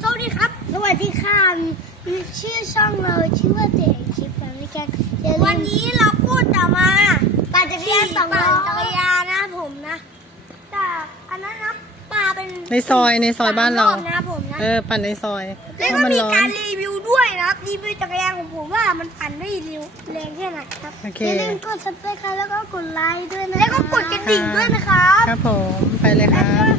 สวัสดีครับสวัสดีค่ะชื่อช่องเราชื่อว่าเตะคลิปแฟมิแคนวันนี้เราพูดจะมาปาจะเรียนสองร้อยตยานะผมนะแต่อันนั้นนะปลาเป็นในซอยในซอยบ้านเราเออปั่นในซอยแล้วก็มีการรีวิวด้วยนะรีวิวจักรยานของผมว่า มันปั่นได้เร็วแรงแค่ไหนครับอย่าลืมกดซับสไครต์แล้วก็กดไลค์ด้วยนะแล้วก็กดกระดิ่งด้วยนะครับ ครับผมไปเลยครับ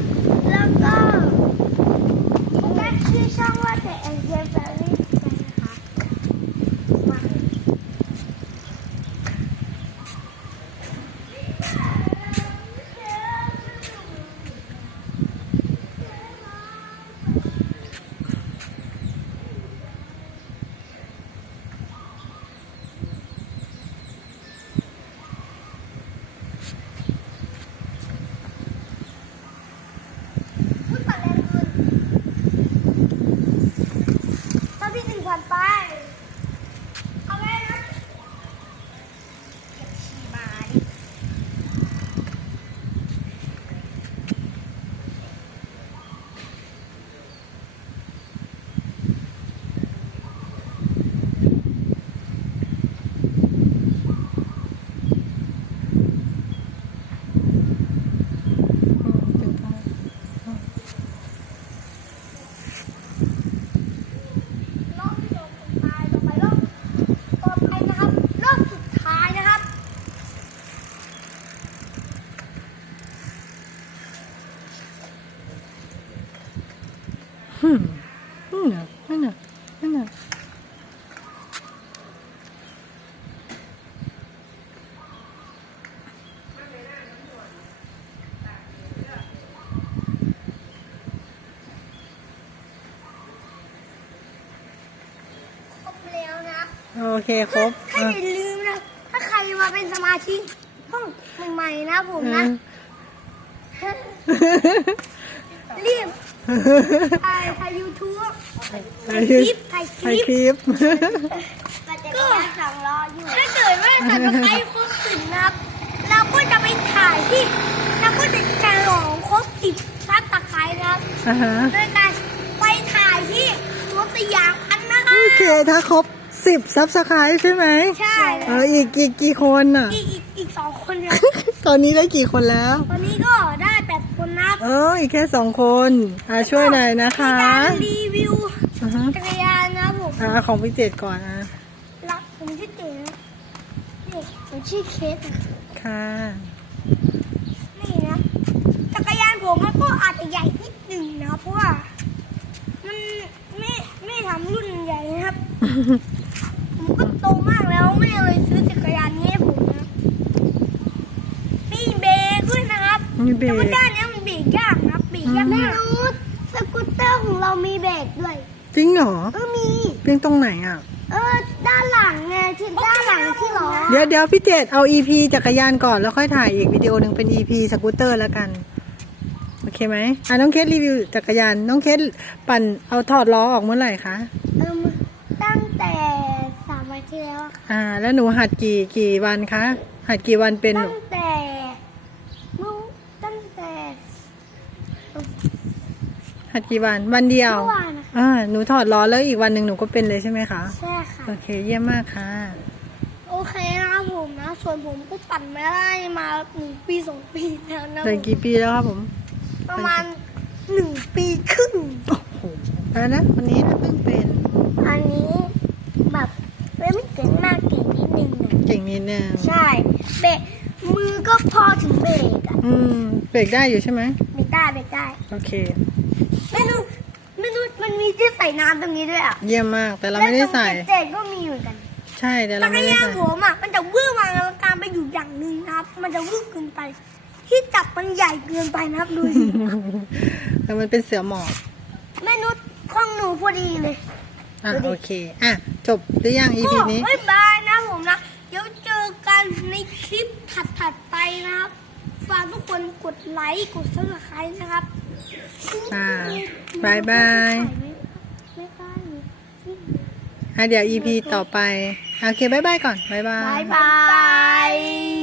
โอเคครบถ้าลืมนะ ถ้าใครมาเป็นสมาชิกต้องใหม่ๆนะผมนะรีบายยูทูบถ่ายคลิปถ่ายคลิป ก็สั่งรถ้าเกิดว่าสั่งไปครบสิบครับ เราก็จะไปถ่ายที่เราก็จะแจะลองครบสิบซับตะไคร้ครับดยการไปถ่ายที่รัวสยามกันนะคะโอเค ถ้าครบสิบซับสไครต์ใช่ไหมใช่เอออีกอีกกี่คนอ่ะอีกอีกสองคน ตอนนี้ได้กี่คนแล้ว ตอนนี้ก็ได้เออ อีกแค่สองคนอาช่วยหน่อยนะคะการรีวิว จักรยานนะผมอ่าของพี่เจ็ดก่อนนะรักผมพี่เจ็ดนี่ผมชื่อเคสค่ะ นี่นะ จักรยานผมมันก็อาจจะใหญ่นิดหนึ่งนะเพราะว่ามันไม่ไม่ทำรุ่นใหญ่นะครับ ผมก็โตมากแล้วไม่เลยซื้อจักรยานนี้ให้ผมนะมีเบรด้วยนะครับมีเบรด้านนี้ามีเบรกด้วย จริงเหรอก็มีเพียงตรงไหนอ่ะ เออด้านหลังไงที่ด้านหลังที่หรอเดี๋ยวเดี๋ยวพี่เจดเอาอีพีจักรยานก่อนแล้วค่อยถ่ายอีกวิดีโอหนึ่งเป็นอีพีสกูตเตอร์แล้วกัน โอเคไหมอ่าน้องเคสรีวิวจักรยานน้องเคสปั่นเอาถอดล้อออกเมื่อไหร่คะตั้งแต่สามวันที่แล้วอ่า แล้วหนูหัดกี่กี่วันคะหัดกี่วันเป็นตั้งแต่เมืตั้งแต่หัดกี่วันวันเดียวหนูถอดล้อแล้วอีกวันหนึ่งหนูก็เป็นเลยใช่ไหมคะ ใช่ค่ะ โอเคเยี่ยมมากค่ะ โอเคนะผมนะส่วนผมก็ปั่นไม่ได้มาหนึ่งปีสองปีแล้วนะเป็นกี่ปีแล้วครับผมประมาณหนึ่งปีครึ่งโอ้โหแล้วนะวันนี้นะเพิ่งเป็นอันนี้ แบบไม่มเก่งมากเก่งนิดนึงเก่งนิดนึงใช่เบรมือก็พอถึงเบรกอ่ะอืมเบรกได้อยู่ใช่ไหมเบรกได้เบรกได้โอเคม่รู้ไม่นุ้มันมีที่ใส่น้ำตรงนี้ด้วยอ่ะเยี่ยมมาก แต่เราไม่ได้ใส่เจ็ก็มีเหมือนกัน ใช่แต่เราไม่ได้ใส่ตะกร้าหัวมันจะเวื่อวางแล้วการไปอยู่อย่างนึงนะครับ มันจะวื่อเกินไปที่จับมันใหญ่เกินไปนะครับดูสิแต่มันเป็นเสือหมอกแม่นุชข้องหนูพอดีเลยอ่ะโอเคอ่ะจบหรือยังอีพีนี้บ๊ายบายนะผมนะเดี๋ยวเจอกันในคลิปถัดๆไปนะครับฝากทุกคนกดไลค์กดซับสไครต์นะครับค่ะบายบายเดี๋ยวอีพีต่อไป โอเคบายบายก่อนบายบายบายบาย